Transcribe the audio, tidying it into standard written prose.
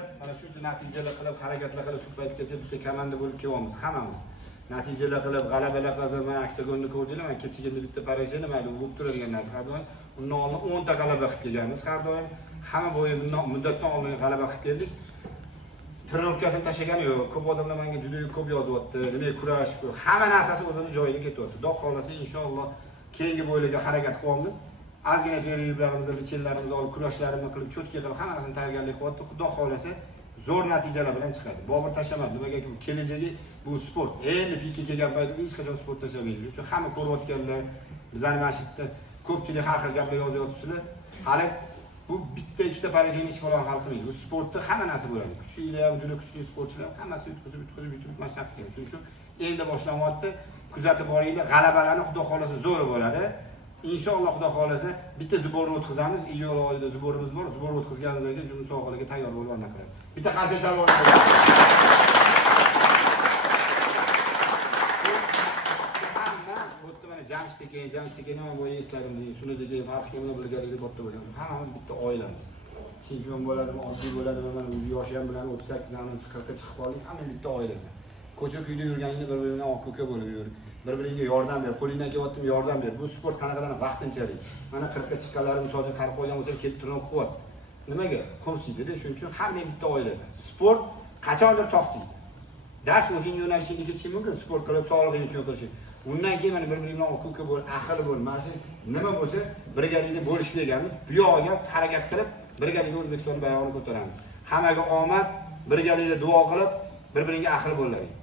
qilib, mana shu uchun natijalar qilib, harakatlar qilib shu paytgacha bitta komanda bo'lib kelyapmiz hammamiz. Natijalar qilib, g'alabalar qozonib, mana oktagonni ko'rdinglar, mana kechagina bitta Parijda mayli bo'lib turadigan narsa har doim. Undan oldin 10 ta g'alaba qilib kelganmiz har doim. Hamma bo'yi muddatdan oldin g'alaba qilib keldik. Trenirovkasini tashlagani yo'q. Ko'p odamlar menga juda ko'p yozyapti. Nima kurash, hamma narsasi o'zini joyiga ketyapti. Xudo xolasa inshaalloh keyingi bo'ylarga harakat qilyapmiz. Ozgina periyodlarimizni, lichenlarimizni olib, kurashlarimizni qilib, cho'tka qilib, hammasini tayyorgarlik qilyapti. Xudo xolasa zo'r natijalar bilan chiqadi. Bobur tashamadi. Nimaga kelajagi bu sport. Endi pikka kelgan paytda hech qachon sport tashlamaydi. Shuning uchun hamma ko'rayotganlar, bizlarning masjidda ko'pchilik har xil gaplar yozyapsizlar. Hali bu bitta ikkita Parijni ish bilan hal qilmaydi. Bu sportda hamma narsa bo'ladi. Kuchlilar ham, juda kuchli sportchilar ham hammasi yutqizib mashq qiladi. Shuning uchun endi boshlanyapti. Kuzatib boringlar. G'alabalarni Xudo xolasa zo'r bo'ladi. İnşallah Xudo xolasa bitta zborni o'tkazamiz. Iyul oyida zborimiz bor. Zbor o'tkazganimizdan keyin jumla sohalarga tayyor bo'lib anaqa. Bitta qarta chalib Jamshidga nima bo'yi esladim deydi. Shunidagi farqi nima bilganligi bo'pti bo'lgan. Hammamiz bitta oilamiz. Chempion bo'ladimi, oddiy bo'ladimi, mana yoshi ham bilan 38 dan 40 ga chiqib qoldik. Hamma bitta oilasi. Ko'cha-kuyda yurganingda bir-biridan oq-ko'ka bo'lib yur. Bir-biringga yordam ber, qo'lingdan kelyaptimi yordam ber. Bu sport qanaqadan vaqtinchalik. Mana 40 ga chiqqanlari misol uchun qarib qo'ygan bo'lsa, kelib turib quvvat. Nimaga? Xomsiydi-da, shuning uchun hamma bitta oilasi. Sport qachondir to'xtaydi. Dars o'zing yo'nalishiga ketishing mumkin, sport qilib sog'lig'ing uchun qilishing. Undan keyin mana bir-biri bilan oq-ko'ka bo'l, ahil bo'l, mana nima bo'lsa birgalikda bo'lishib kelganmiz. Bu yo'g'iga harakat qilib, birgalikda O'zbekiston bayrog'ini ko'taramiz. Hammaga omad, birgalikda duo qilib, bir-biringga ahil bo'laring.